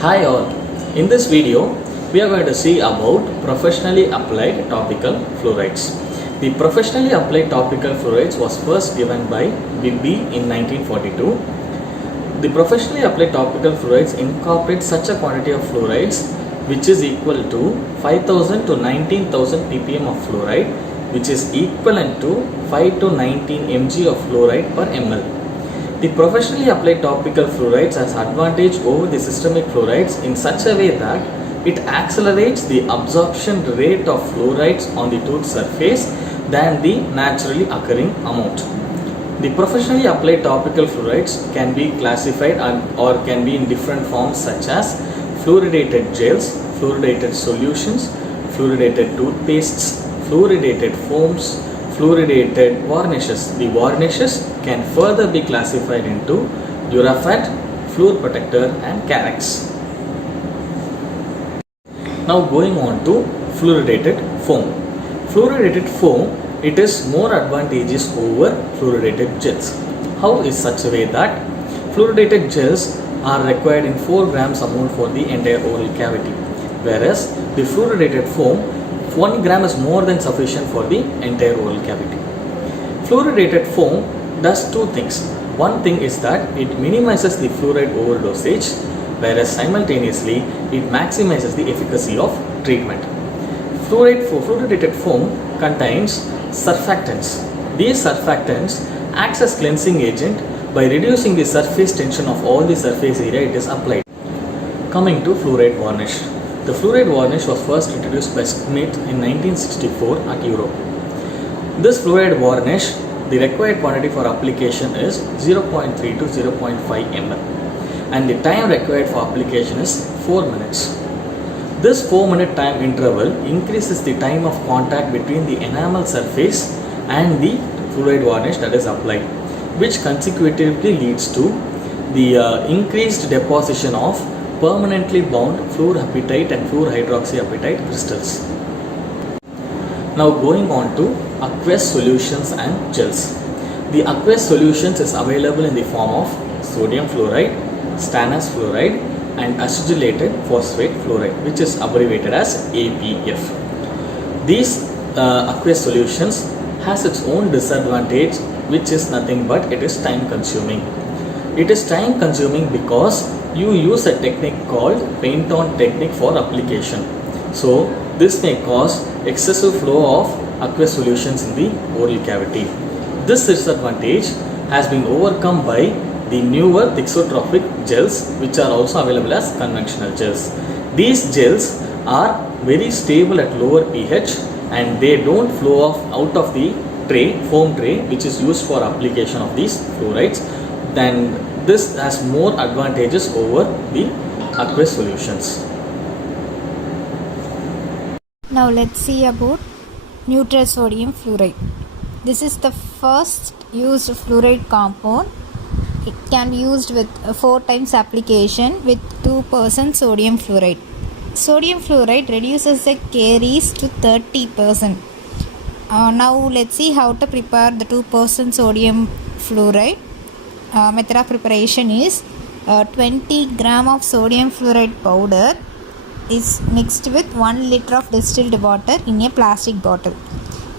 Hi all, in this video we are going to see about professionally applied topical fluorides. The professionally applied topical fluorides was first given by V.V. in 1942. The professionally applied topical fluorides incorporate such a quantity of fluorides which is equal to 5000 to 19000 ppm of fluoride, which is equivalent to 5 to 19 mg of fluoride per ml. The professionally applied topical fluorides has advantage over the systemic fluorides in such a way that it accelerates the absorption rate of fluorides on the tooth surface than the naturally occurring amount. The professionally applied topical fluorides can be classified or can be in different forms such as fluoridated gels, fluoridated solutions, fluoridated toothpastes, fluoridated foams, fluoridated varnishes. The varnishes can further be classified into Durafat, Fluor Protector and Carex. Now going on to fluoridated foam. Fluoridated foam, it is more advantageous over fluoridated gels. How is such a way that fluoridated gels are required in 4 grams amount for the entire oral cavity, whereas the fluoridated foam 1 gram is more than sufficient for the entire oral cavity. Fluoridated foam does two things. One thing is that it minimizes the fluoride overdosage, whereas simultaneously it maximizes the efficacy of treatment. Fluoridated foam contains surfactants. These surfactants acts as cleansing agent by reducing the surface tension of all the surface area it is applied. Coming to fluoride varnish. The fluoride varnish was first introduced by Schmidt in 1964 at Europe. This fluoride varnish, the required quantity for application is 0.3 to 0.5 ml and the time required for application is 4 minutes. This 4-minute time interval increases the time of contact between the enamel surface and the fluoride varnish that is applied, which consecutively leads to the increased deposition of permanently bound fluorapatite and fluorhydroxyapatite crystals. Now going on to aqueous solutions and gels. The aqueous solutions is available in the form of sodium fluoride, stannous fluoride and acidulated phosphate fluoride, which is abbreviated as APF. These aqueous solutions has its own disadvantage, which is nothing but it is time consuming. It is time consuming because you use a technique called paint on technique for application. So this may cause excessive flow of aqueous solutions in the oral cavity. This disadvantage has been overcome by the newer thixotropic gels, which are also available as conventional gels. These gels are very stable at lower pH and they don't flow off out of the tray, foam tray, which is used for application of these fluorides. Then this has more advantages over the aqueous solutions. Now let's see about neutral sodium fluoride. This is the first used fluoride compound. It can be used with 4 times application with 2% sodium fluoride. Sodium fluoride reduces the caries to 30%. Now let's see how to prepare the 2% sodium fluoride. Method of preparation is 20 gram of sodium fluoride powder is mixed with 1 liter of distilled water in a plastic bottle.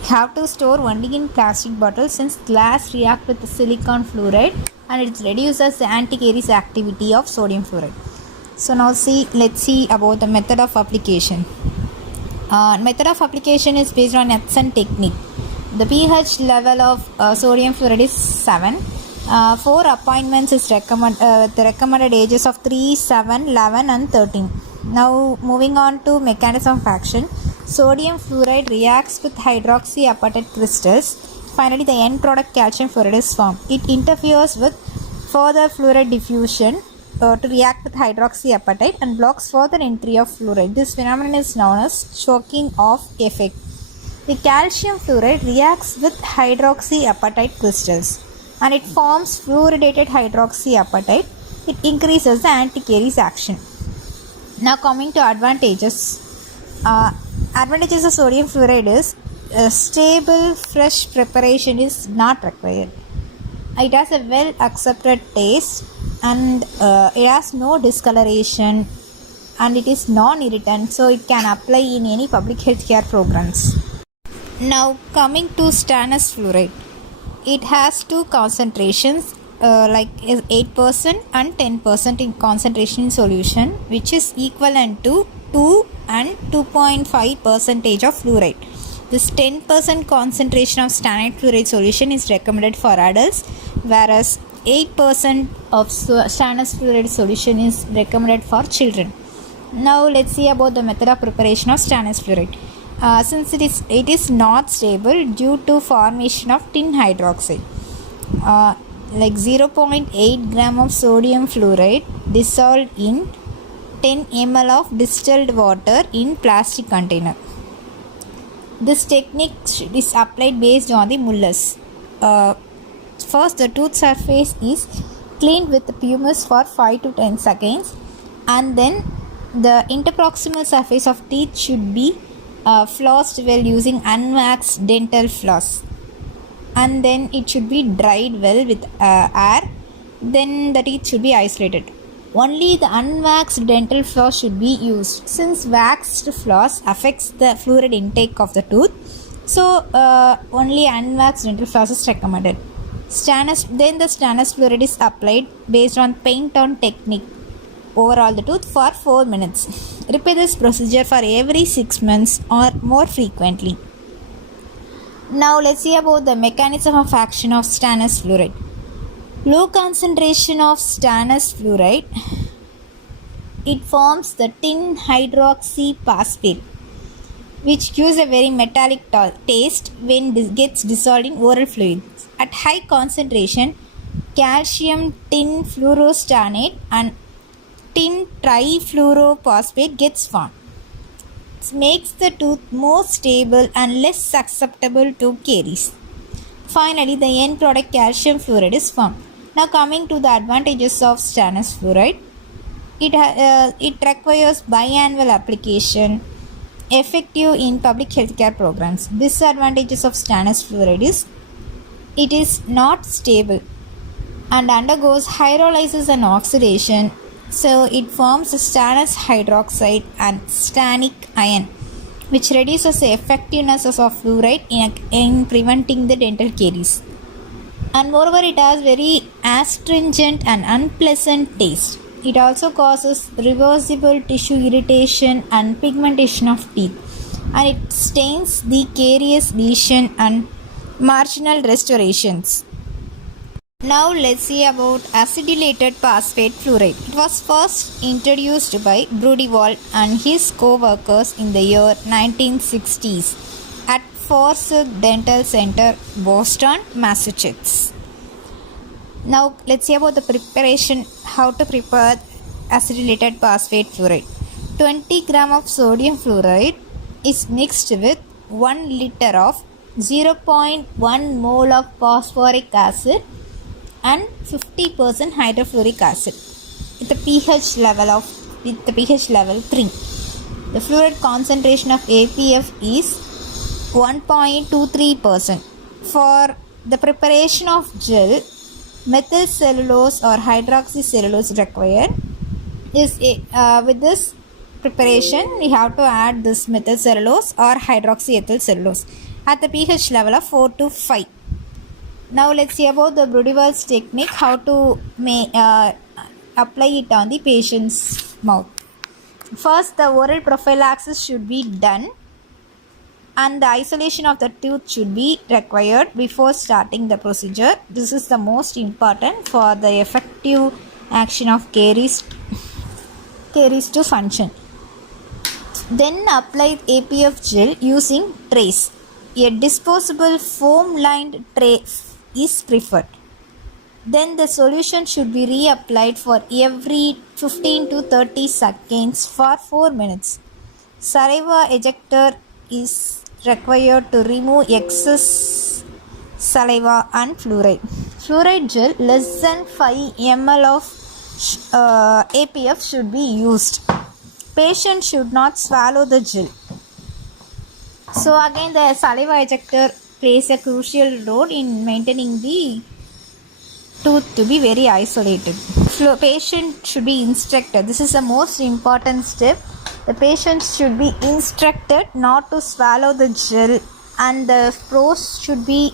You have to store only in plastic bottle since glass react with the silicon fluoride and it reduces the anti-caries activity of sodium fluoride. So now let's see about the method of application. Method of application is based on Epson technique. The pH level of sodium fluoride is 7. 4 appointments is recommended. The recommended ages of 3, 7, 11 and 13. Now moving on to mechanism of action. Sodium fluoride reacts with hydroxyapatite crystals. Finally the end product calcium fluoride is formed. It interferes with further fluoride diffusion to react with hydroxyapatite and blocks further entry of fluoride. This phenomenon is known as choking off effect. The calcium fluoride reacts with hydroxyapatite crystals and it forms fluoridated hydroxyapatite. It increases the anti-caries action. Now coming to advantages. Advantages of sodium fluoride is stable fresh preparation is not required. It has a well accepted taste and it has no discoloration and it is non-irritant, so it can apply in any public health care programs. Now coming to stannous fluoride, it has two concentrations like 8% and 10% in concentration in solution, which is equivalent to 2 and 2.5 percentage of fluoride. This 10% concentration of stannite fluoride solution is recommended for adults, whereas 8% of stannous fluoride solution is recommended for children. Now let's see about the method of preparation of stannous fluoride. Since it is not stable due to formation of tin hydroxide, like 0.8 gram of sodium fluoride dissolved in 10 ml of distilled water in plastic container. This technique is applied based on the Muller's. First, the tooth surface is cleaned with pumice for 5 to 10 seconds, and then the interproximal surface of teeth should be flossed well using unwaxed dental floss, and then it should be dried well with air. Then the teeth should be isolated. Only the unwaxed dental floss should be used, since waxed floss affects the fluoride intake of the tooth, so only unwaxed dental floss is recommended. Then the stannous fluoride is applied based on paint on technique over all the tooth for 4 minutes. Repeat this procedure for every 6 months or more frequently. Now let's see about the mechanism of action of stannous fluoride. Low concentration of stannous fluoride, it forms the tin hydroxyphosphate, which gives a very metallic taste when it gets dissolved in oral fluids. At high concentration, calcium tin fluorostannate and tin trifluorophosphate gets formed. It makes the tooth more stable and less susceptible to caries. Finally, the end product calcium fluoride is formed. Now coming to the advantages of stannous fluoride, it requires biannual application, effective in public healthcare programs. Disadvantages of stannous fluoride is it is not stable and undergoes hydrolysis and oxidation, so it forms a stannous hydroxide and stannic ion, which reduces the effectiveness of fluoride in preventing the dental caries. And moreover, it has very astringent and unpleasant taste. It also causes reversible tissue irritation and pigmentation of teeth, and it stains the carious lesion and marginal restorations. Now let's see about acidylated phosphate fluoride. It was first introduced by Bharathwaj and his co-workers in the year 1960s at Forsyth Dental Center, Boston, Massachusetts. Now let's see about the preparation, how to prepare acidylated phosphate fluoride. 20 gram of sodium fluoride is mixed with 1 liter of 0.1 mole of phosphoric acid and 50% hydrofluoric acid with the pH level 3. The fluoride concentration of APF is 1.23%. For the preparation of gel, methyl cellulose or hydroxycellulose required. With this preparation, we have to add this methyl cellulose or hydroxyethyl cellulose at the pH level of 4 to 5. Now let's see about the Bharathwaj's technique, how to apply it on the patient's mouth. First, the oral prophylaxis should be done and the isolation of the tooth should be required before starting the procedure. This is the most important for the effective action of caries to function. Then apply APF gel using trays. A disposable foam-lined tray is preferred. Then the solution should be reapplied for every 15 to 30 seconds for 4 minutes. Saliva ejector is required to remove excess saliva and fluoride. Fluoride gel less than 5 ml of APF should be used. Patient should not swallow the gel. So again, the saliva ejector plays a crucial role in maintaining the tooth to be very isolated. Patient should be instructed. This is the most important step. The patient should be instructed not to swallow the gel, and the force should be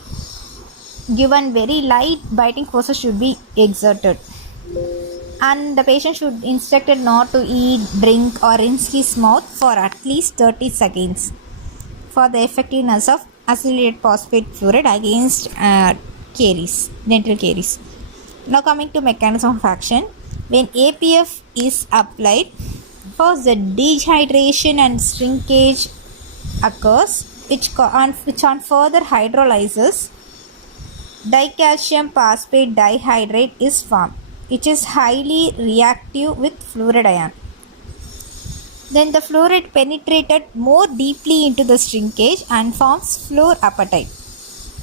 given very light. Biting forces should be exerted, and the patient should be instructed not to eat, drink or rinse his mouth for at least 30 seconds for the effectiveness of acylated phosphate fluoride against caries, dental caries. Now coming to mechanism of action. When APF is applied, first the dehydration and shrinkage occurs, which on further hydrolysis, dicalcium phosphate dihydrate is formed, which is highly reactive with fluoride ion. Then the fluoride penetrated more deeply into the shrinkage and forms fluorapatite.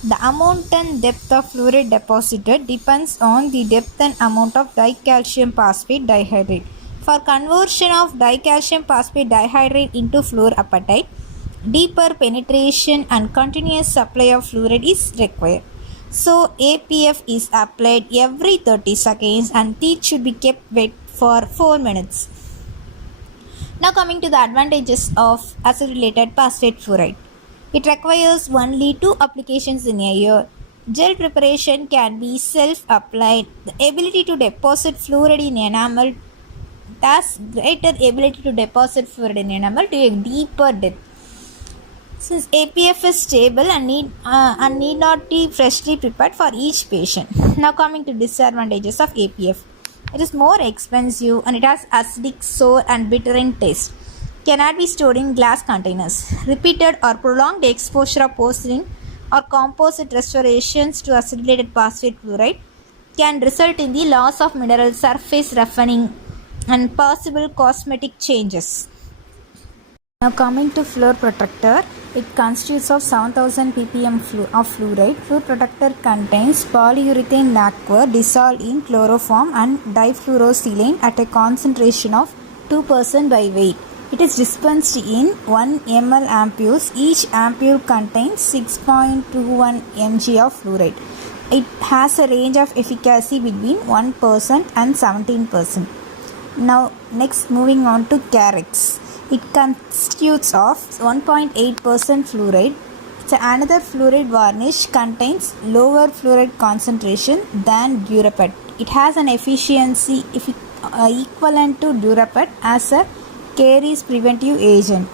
The amount and depth of fluoride deposited depends on the depth and amount of dicalcium phosphate dihydrate. For conversion of dicalcium phosphate dihydrate into fluorapatite, deeper penetration and continuous supply of fluoride is required. So APF is applied every 30 seconds and teeth should be kept wet for 4 minutes. Now coming to the advantages of acylated phosphate fluoride. It requires only 2 applications in a year. Gel preparation can be self-applied. The ability to deposit fluoride in enamel has greater ability to deposit fluoride in enamel to a deeper depth. Since APF is stable and need not be freshly prepared for each patient. Now coming to disadvantages of APF. It is more expensive and it has acidic, sour and bitter in taste. Cannot be stored in glass containers. Repeated or prolonged exposure of porcelain or composite restorations to acylated phosphate fluoride can result in the loss of mineral surface roughening and possible cosmetic changes. Now coming to fluor protector, it constitutes of 7000 ppm of fluoride. Fluor protector contains polyurethane lacquer dissolved in chloroform and difluorosilane at a concentration of 2% by weight. It is dispensed in 1 ml ampules. Each ampule contains 6.21 mg of fluoride. It has a range of efficacy between 1% and 17%. Now next moving on to Carex. It constitutes of 1.8% fluoride. So another fluoride varnish contains lower fluoride concentration than Durapet. It has an efficiency equivalent to Durapet as a caries preventive agent.